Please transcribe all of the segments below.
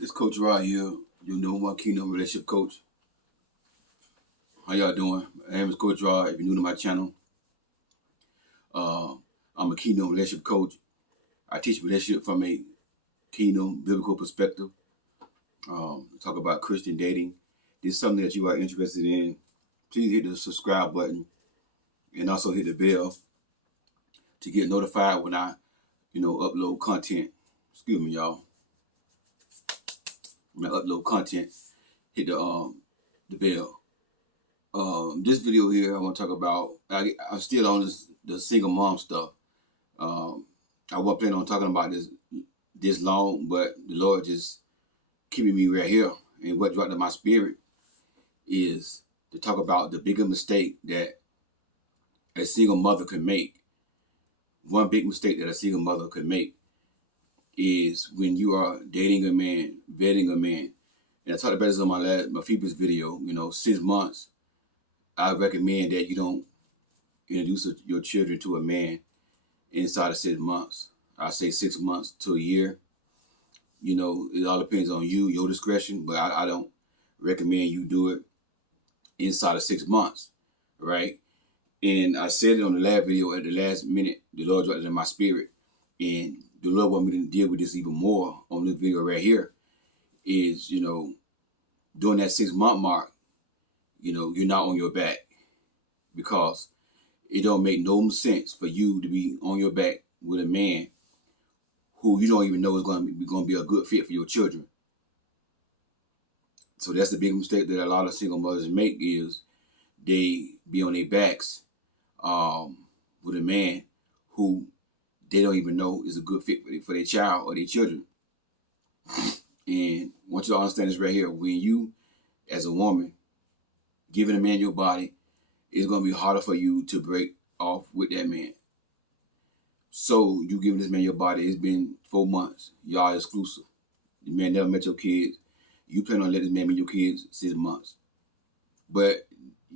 This Coach Rod here, your number one Kingdom relationship coach. How y'all doing? My name is Coach Rod. If you're new to my channel, I'm a Kingdom relationship coach. I teach relationship from a Kingdom biblical perspective. Talk about Christian dating. This is something that you are interested in. Please hit the subscribe button and also hit the bell to get notified when I, upload content. Excuse me, y'all. When I upload content, hit the bell. This video here, I want to talk about. I'm still on the single mom stuff. I wasn't planning on talking about this long, but the Lord just keeping me right here. And what dropped in my spirit is to talk about the bigger mistake that a single mother could make. One big mistake that a single mother could make is when you are dating a man, vetting a man. And I talked about this on my previous video. 6 months. I recommend that you don't introduce your children to a man inside of 6 months. I say 6 months to a year. It all depends on you, your discretion, but I don't recommend you do it inside of 6 months, right? And I said it on the last video at the last minute. The Lord dropped it in my spirit, and the Lord want me to deal with this even more on this video right here. Is during that 6 month mark, you're not on your back, because it don't make no sense for you to be on your back with a man who you don't even know is going to be a good fit for your children. So that's the big mistake that a lot of single mothers make, is they be on their backs with a man who they don't even know is a good fit for their child or their children. And I want you to understand this right here. When you, as a woman, giving a man your body, it's going to be harder for you to break off with that man. So you giving this man your body, it's been 4 months. Y'all exclusive. The man never met your kids. You plan on letting this man meet your kids 6 months. But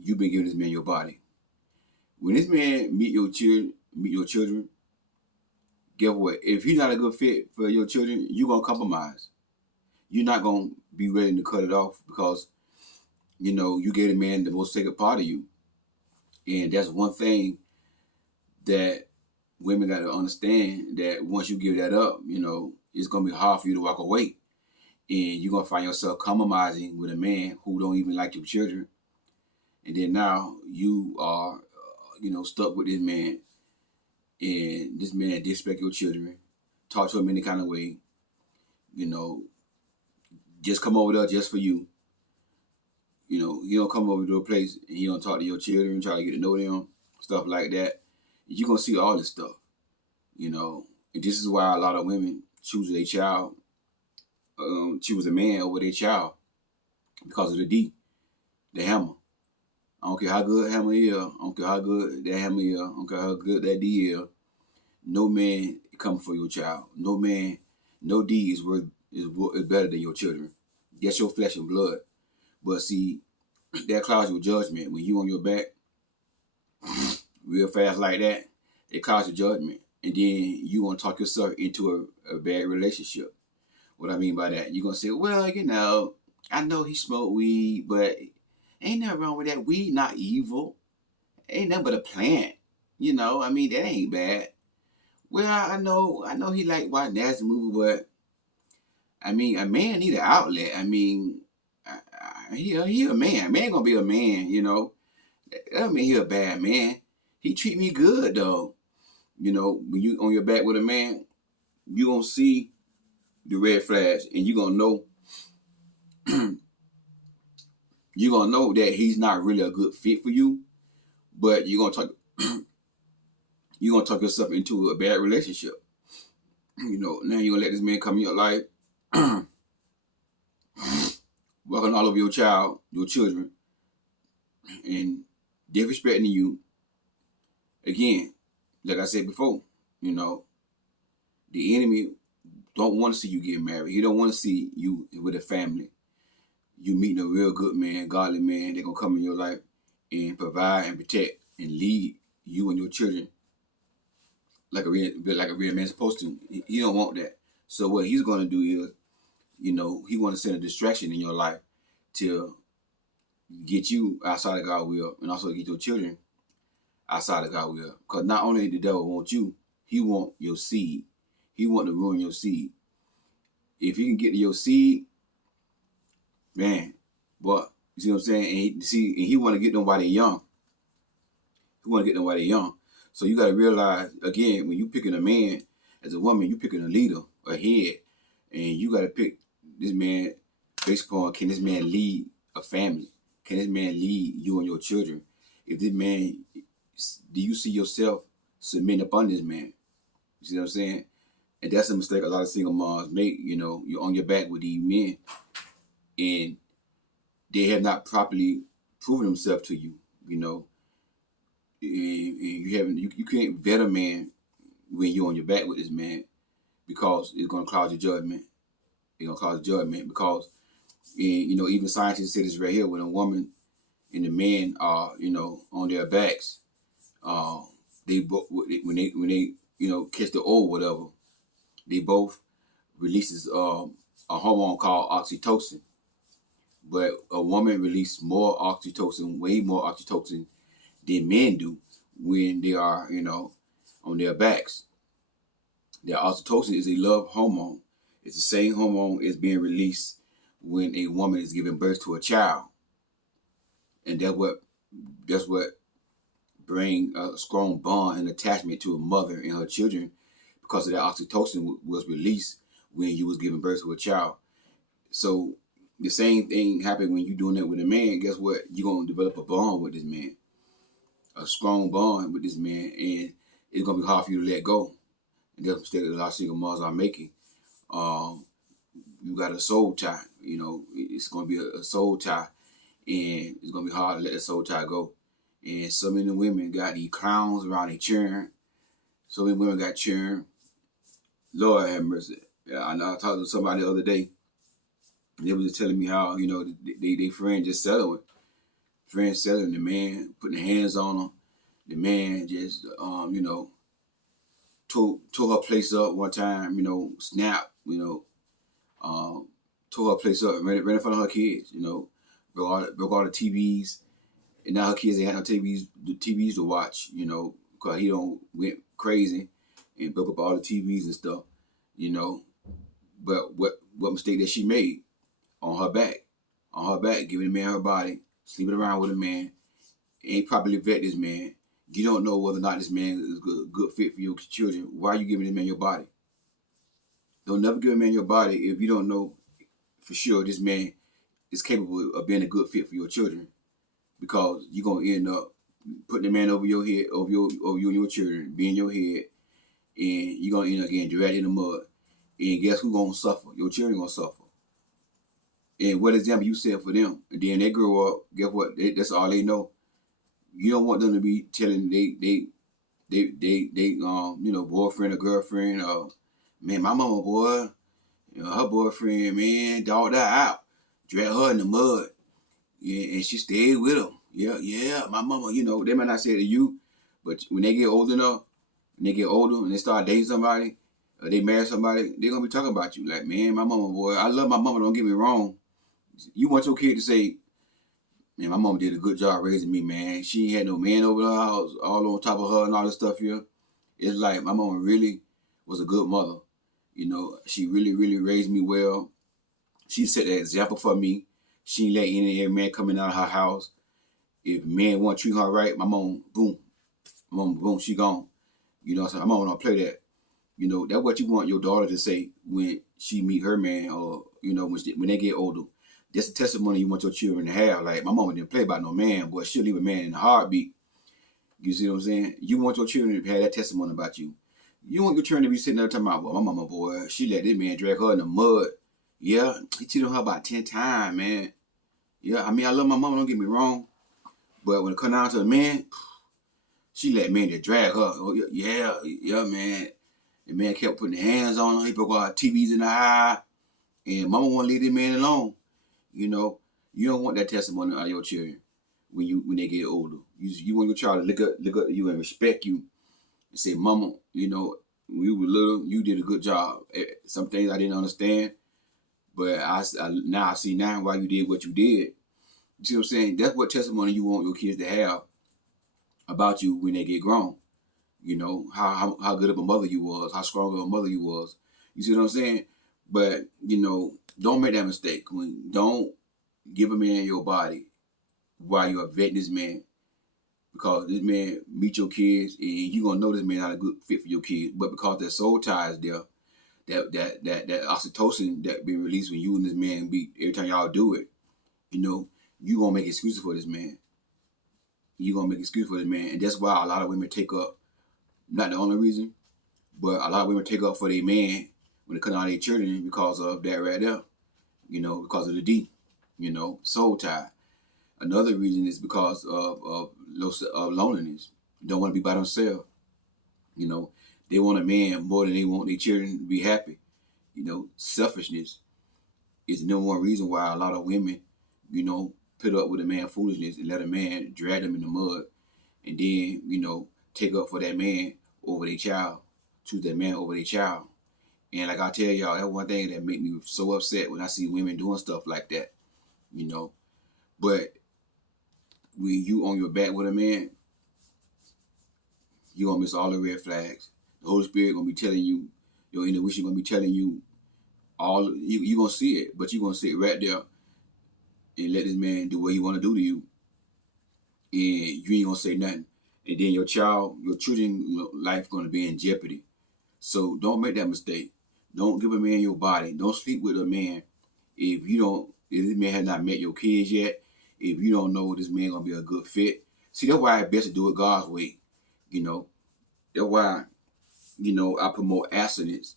you've been giving this man your body. When this man meet your children, guess what? If he's not a good fit for your children, you're going to compromise. You're not going to be ready to cut it off, because, you gave the man the most sacred part of you. And that's one thing that women got to understand, that once you give that up, it's going to be hard for you to walk away. And you're going to find yourself compromising with a man who don't even like your children. And then now you are, stuck with this man. And this man disrespect your children. Talk to him any kind of way. Just come over there just for you. He don't come over to a place and he don't talk to your children, try to get to know them, stuff like that. You're going to see all this stuff. And this is why a lot of women choose their child, choose a man over their child, because of the D, the hammer. I don't care how good hammer is. I don't care how good that hammer is. I don't care how good that D is. No man coming for your child. No man, no D is better than your children. That's your flesh and blood. But see, that clouds your judgment. When you on your back real fast like that, it clouds your judgment. And then you want to talk yourself into a bad relationship. What I mean by that, you're going to say, well, I know he smoked weed, but ain't nothing wrong with that. Weed not evil. Ain't nothing but a plant. That ain't bad. Well, I know he like watching nasty movie, but a man need an outlet. He a man. Man gonna be a man, That don't mean he a bad man. He treat me good though. When you on your back with a man, you gonna see the red flags, and you gonna know that he's not really a good fit for you. But you're gonna talk yourself into a bad relationship. Now you're gonna let this man come in your life, walking all over your children, and disrespecting you. Again, like I said before, the enemy don't want to see you get married. He don't want to see you with a family. You meeting a real good man, godly man. They're gonna come in your life and provide and protect and lead you and your children like a real man's supposed to. He don't want that. So what he's gonna do is, you know, he want to send a distraction in your life to get you outside of God's will, and also get your children outside of God's will. Because not only the devil want you, he want your seed. He want to ruin your seed. If he can get to your seed, man, but you see what I'm saying? And he want to get nobody young. He want to get nobody young. So you got to realize, again, when you picking a man, as a woman, you picking a leader, a head, and you got to pick this man based upon, can this man lead a family? Can this man lead you and your children? If this man, do you see yourself submitting upon this man? You see what I'm saying? And that's a mistake a lot of single moms make. You know, you're on your back with these men, and they have not properly proven themselves to you. You know, and you can't vet a man when you're on your back with this man, because it's going to cloud your judgment. It's going to cause judgment because, you know, even scientists say this right here: when a woman and the man are, you know, on their backs, when they you know, catch the O, whatever, they both releases a hormone called oxytocin. But a woman releases more oxytocin, way more oxytocin than men do when they are, you know, on their backs. Their oxytocin is a love hormone. It's the same hormone as being released when a woman is giving birth to a child. And that's what bring a strong bond and attachment to a mother and her children, because of that oxytocin was released when you was giving birth to a child. So the same thing happened when you're doing that with a man. Guess what? You're going to develop a bond with this man, a strong bond with this man, and it's going to be hard for you to let go. And that's a mistake that a lot of single mothers are making. You got a soul tie. You know, it's going to be a soul tie, and it's going to be hard to let the soul tie go. And so many women got these clowns around their children. So many women got children. Lord have mercy. Yeah, I know. I talked to somebody the other day. They was just telling me how, you know, they friend just settling. Friend settling, the man putting hands on them. The man just, you know, tore her place up one time, you know, snapped, you know, tore her place up, ran in front of her kids, you know, broke all the TVs. And now her kids ain't had no TVs to watch, you know, because he went crazy and broke up all the TVs and stuff, you know. But what mistake that she made? On her back, giving a man her body, sleeping around with a man, ain't properly vet this man. You don't know whether or not this man is a good fit for your children. Why are you giving this man your body? Don't never give a man your body if you don't know for sure this man is capable of being a good fit for your children. Because you're gonna end up putting the man over your head, over you and your children, being your head, and you're gonna end up getting dragged in the mud. And guess who's gonna suffer? Your children gonna suffer. And what example you set for them? And then they grow up, guess what? That's all they know. You don't want them to be telling they you know, boyfriend or girlfriend, man, my mama, boy, you know, her boyfriend, man, dogged her out, dragged her in the mud. Yeah, and she stayed with him. Yeah, my mama, you know, they might not say it to you, but when they get old enough, when they get older and they start dating somebody, or they marry somebody, they're going to be talking about you. Like, man, my mama, boy, I love my mama, don't get me wrong. You want your kid to say, man, my mama did a good job raising me, man. She ain't had no man over the house, all on top of her and all this stuff here. It's like my mama really was a good mother. You know, she really, really raised me well. She set the example for me. She ain't let any and every man coming out of her house. If man want to treat her right, my mom, boom. My mom, boom, she gone. You know what I'm saying? My mama don't play that. You know, that's what you want your daughter to say when she meet her man, or, you know, when they get older. That's the testimony you want your children to have. Like, my mama didn't play about no man, boy. She'll leave a man in a heartbeat. You see what I'm saying? You want your children to have that testimony about you. You want your children to be sitting there talking about, well, my mama, boy, she let this man drag her in the mud. Yeah, he cheated on her about 10 times, man. Yeah, I mean, I love my mama, don't get me wrong. But when it come down to a man, she let men to drag her. Oh, yeah, man. The man kept putting hands on her. He broke all her TVs in the eye. And mama won't leave this man alone. You know, you don't want that testimony out of your children when they get older. You want your child to look up to you and respect you and say, mama, you know, when you were little, you did a good job. Some things I didn't understand, But now I see now why you did what you did. You see what I'm saying? That's what testimony you want your kids to have about you when they get grown. You know, how good of a mother you was, how strong of a mother you was. You see what I'm saying? But, you know, don't make that mistake. Don't give a man your body while you're vetting this man. Because this man meet your kids and you gonna know this man not a good fit for your kids. But because that soul tie is there, that oxytocin that being released when you and this man be every time y'all do it, you know, you gonna make excuses for this man. You gonna make excuses for this man. And that's why a lot of women take up, not the only reason, but a lot of women take up for their man when it comes out of their children because of that right there. You know, because of the D, you know, soul tie. Another reason is because of loneliness. Don't want to be by themselves. You know, they want a man more than they want their children to be happy. You know, selfishness is the number one reason why a lot of women, you know, put up with a man foolishness and let a man drag them in the mud and then, you know, take up for that man over their child, choose that man over their child. And like I tell y'all, that's one thing that make me so upset when I see women doing stuff like that, you know. But when you on your back with a man, you're going to miss all the red flags. The Holy Spirit going to be telling you, your intuition going to be telling you all, you're going to see it, but you're going to sit right there and let this man do what he want to do to you. And you ain't going to say nothing. And then your children life going to be in jeopardy. So don't make that mistake. Don't give a man your body. Don't sleep with a man if this man has not met your kids yet. If you don't know this man going to be a good fit. See, that's why it's best to do it God's way. You know, that's why, you know, I promote abstinence.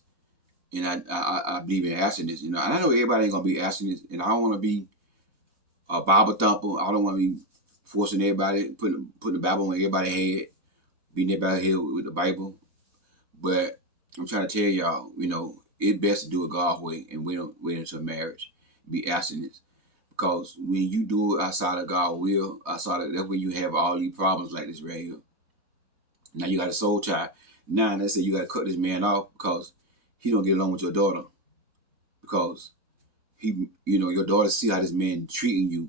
And I believe in abstinence. You know, and I know everybody ain't going to be abstinence. And I don't want to be a Bible thumper. I don't want to be forcing everybody, putting the Bible on everybody's head, beating everybody's head with the Bible. But I'm trying to tell y'all, you know, it's best to do it God's way and wait until marriage. Be abstinence. Because when you do it outside of God's will, that's when you have all these problems like this right here. Now you got a soul tie. Now let's say you got to cut this man off because he don't get along with your daughter. Because your daughter see how this man treating you.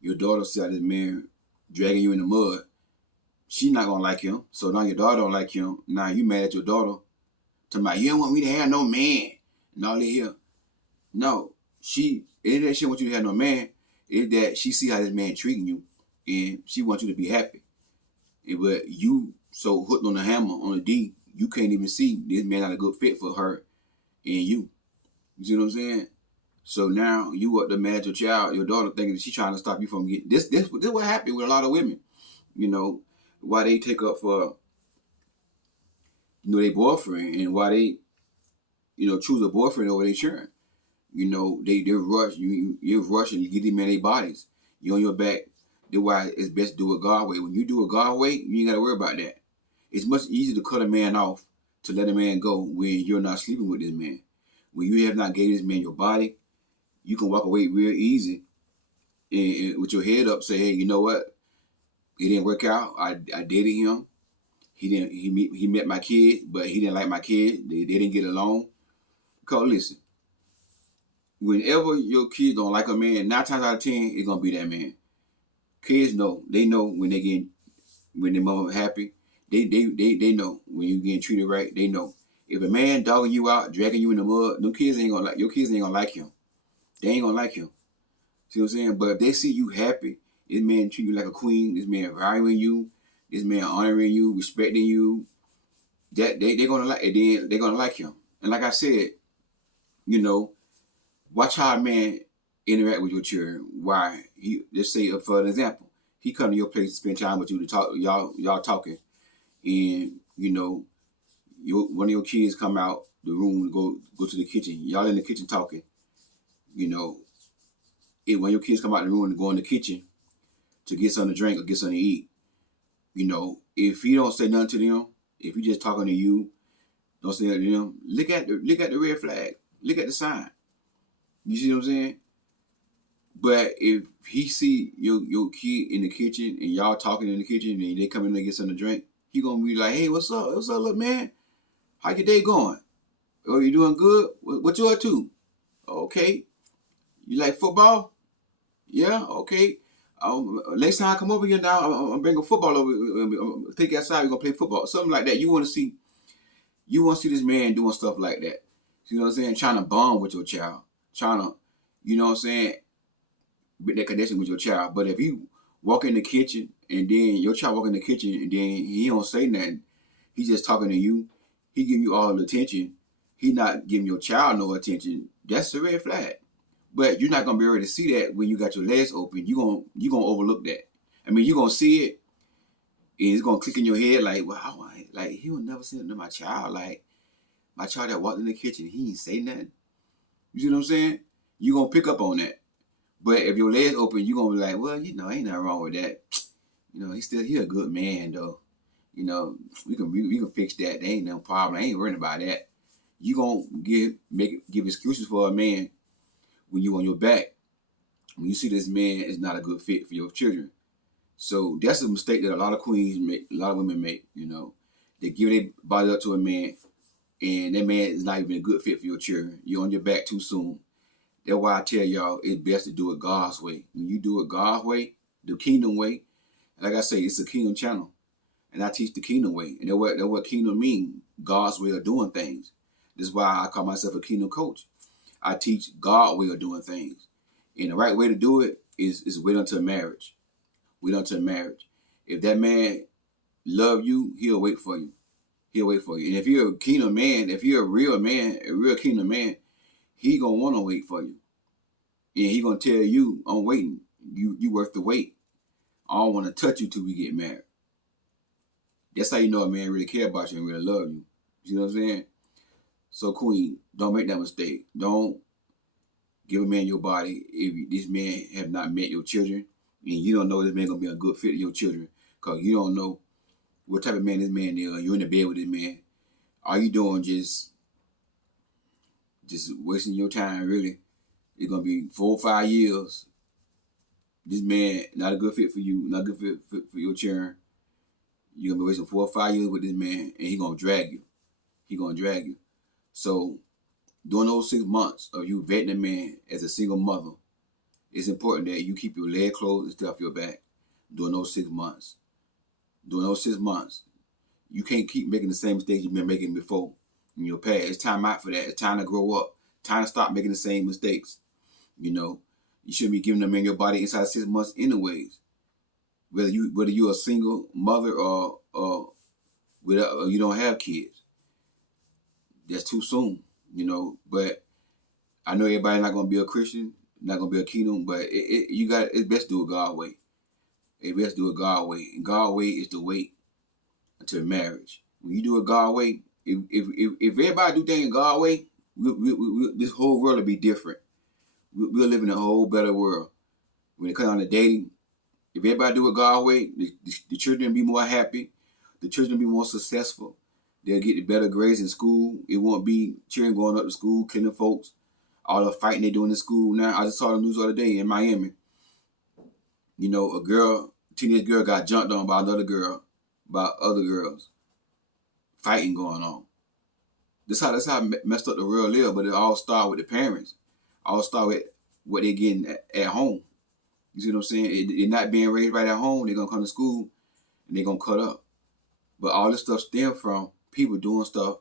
Your daughter see how this man dragging you in the mud. She's not gonna like him. So now your daughter don't like him. Now you mad at your daughter. Talking about, you don't want me to have no man. And all that here. No. It ain't that she want you to have no man. It's that she see how this man treating you. And she wants you to be happy. But you so hooked on the hammer, on the D, you can't even see this man not a good fit for her and you. You see what I'm saying? So now you up to mad your child, your daughter, thinking that she's trying to stop you from getting this. This what happened with a lot of women. You know, why they take up for, their boyfriend and why they, choose a boyfriend over their children. You know, they rush. You're rushing. You get them in their bodies. You on your back. That's why it's best to do it God's way. When you do it God's way, you ain't got to worry about that. It's much easier to cut a man off, to let a man go when you're not sleeping with this man. When you have not gave this man your body, you can walk away real easy and with your head up, say, hey, you know what? It didn't work out. I dated him. He met my kid, but he didn't like my kid. They didn't get along. Because listen, whenever your kids don't like a man, 9 times out of 10, it's gonna be that man. Kids know. They know when their mama happy. They know when you getting treated right. They know. If a man dogging you out, dragging you in the mud, your kids ain't gonna like him. They ain't gonna like him. See what I'm saying? But if they see you happy, this man treat you like a queen, this man valuing you, this man honoring you, respecting you, that they're gonna like it, then they're gonna like him. And like I said, watch how a man interact with your children. Why? Let's say for an example, he come to your place to spend time with you to talk, y'all talking, and one of your kids come out the room to go to the kitchen. Y'all in the kitchen talking. When your kids come out the room and go in the kitchen to get something to drink or get something to eat, if you don't say nothing to them, if you just talking to you, don't say nothing to them, look at the red flag. Look at the sign. You see what I'm saying? But if he see your kid in the kitchen and y'all talking in the kitchen and they come in to get something to drink, he gonna be like, hey, what's up? What's up, little man? How your day going? Oh, you doing good? What you up to? Okay. You like football? Yeah, okay. Next time I come over here now, I'm bring a football over. Take you outside. We're gonna play football, something like that. You want to see this man doing stuff like that. You know what I'm saying? Trying to bond with your child, trying to, you know what I'm saying, with that connection with your child. But if you walk in the kitchen and then your child walk in the kitchen and then he don't say nothing, he just talking to you, he give you all the attention, he not giving your child no attention, that's a red flag. But you're not gonna be able to see that when you got your legs open. You gonna overlook that. I mean, you're gonna see it, and it's gonna click in your head like, wow, like he will never say nothing to my child. Like my child that walked in the kitchen, he ain't say nothing. You see what I'm saying? You gonna pick up on that. But if your legs open, you gonna be like, well, you know, ain't nothing wrong with that. You know, he a good man though. You know, we can fix that. There ain't no problem. I ain't worrying about that. You gonna give excuses for a man when you on your back. When you see this man is not a good fit for your children. So that's a mistake that a lot of queens make, a lot of women make, you know. They give their body up to a man, and that man is not even a good fit for your children. You're on your back too soon. That's why I tell y'all it's best to do it God's way. When you do it God's way, the kingdom way, like I say, it's a kingdom channel. And I teach the kingdom way. And that's what kingdom means, God's way of doing things. This is why I call myself a kingdom coach. I teach God's way of doing things. And the right way to do it is wait until marriage. Wait until marriage. If that man love you, he'll wait for you. He'll wait for you. And if you're a kingdom man, if you're a real man, a real kingdom man, he gonna want to wait for you. And he gonna tell you, I'm waiting. You worth the wait. I don't want to touch you till we get married. That's how you know a man really care about you and really love you. You know what I'm saying? So queen, don't make that mistake. Don't give a man your body if this man have not met your children and you don't know this man gonna be a good fit for your children, because you don't know what type of man this man is. You're in the bed with this man. All you doing just wasting your time, really. It's gonna be 4 or 5 years. This man not a good fit for you, not a good fit for your children. You're gonna be wasting 4 or 5 years with this man, and he gonna drag you. He gonna drag you. So during those 6 months of you vetting a man as a single mother, it's important that you keep your leg closed and stay off your back during those 6 months. During those 6 months, you can't keep making the same mistakes you've been making before in your past. It's time out for that. It's time to grow up. Time to stop making the same mistakes. You know, you shouldn't be giving a man your body inside 6 months anyways. Whether you're a single mother or you don't have kids, that's too soon. You know, but I know everybody's not gonna be a Christian, not gonna be a kingdom, but it's best to do it God's way. It's best to do it God's way. And God's way is to wait until marriage. When you do it God's way, if everybody do things God's way, this whole world will be different. We'll live in a whole better world. When it comes down to dating, if everybody do it God's way, the children will be more happy. The children will be more successful. They'll get the better grades in school. It won't be children going up to school, killing folks. All the fighting they doing in school now. I just saw the news the other day in Miami. You know, teenage girl got jumped on by another girl, by other girls. Fighting going on. That's how messed up the world is, but it all started with the parents. All started with what they're getting at home. You see what I'm saying? They're not being raised right at home. They're going to come to school and they're going to cut up. But all this stuff stems from people doing stuff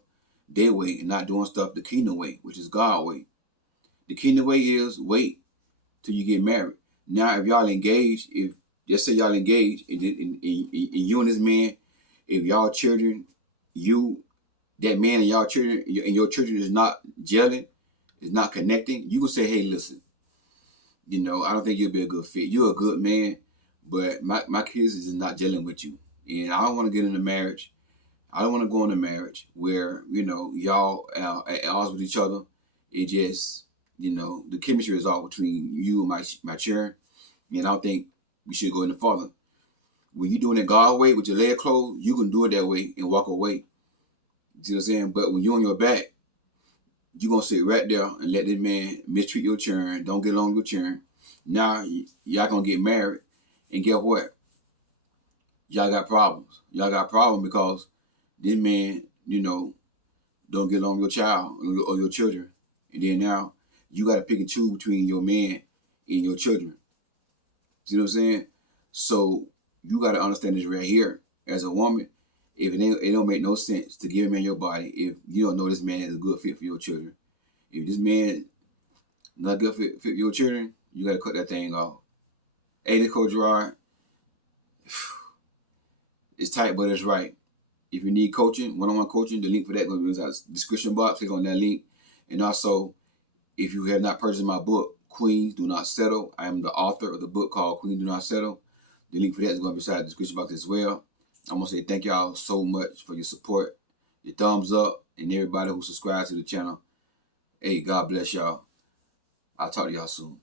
their way and not doing stuff the kingdom way, which is God's way. The kingdom way is wait till you get married. Now, if y'all engaged, just say y'all engaged, and you and this man, if y'all children, that man and y'all children, and your children is not gelling, is not connecting, you can say, hey, listen, you know, I don't think you'll be a good fit. You're a good man, but my kids is not gelling with you. And I don't want to get into marriage. I don't want to go into marriage where, you know, y'all at odds with each other. It just, you know, the chemistry is off between you and my children. And I don't think we should go any further. When you're doing it God's way with your leg closed, you can do it that way and walk away. You see what I'm saying? But when you're on your back, you're going to sit right there and let this man mistreat your children, don't get along with your children. Now, y'all going to get married. And guess what? Y'all got problems. Y'all got problems because this man, you know, don't get along with your child or your children. And then now, you got to pick and choose between your man and your children. See what I'm saying? So you got to understand this right here. As a woman, if it don't make no sense to give a man your body if you don't know this man is a good fit for your children. If this man not a good fit for your children, you got to cut that thing off. Hey, Nicole Gerard, it's tight, but it's right. If you need coaching, one-on-one coaching, the link for that is going to be in the description box. Click on that link. And also, if you have not purchased my book, Queens Do Not Settle, I am the author of the book called Queens Do Not Settle. The link for that is going to be inside the description box as well. I'm going to say thank y'all so much for your support, your thumbs up, and everybody who subscribes to the channel. Hey, God bless y'all. I'll talk to y'all soon.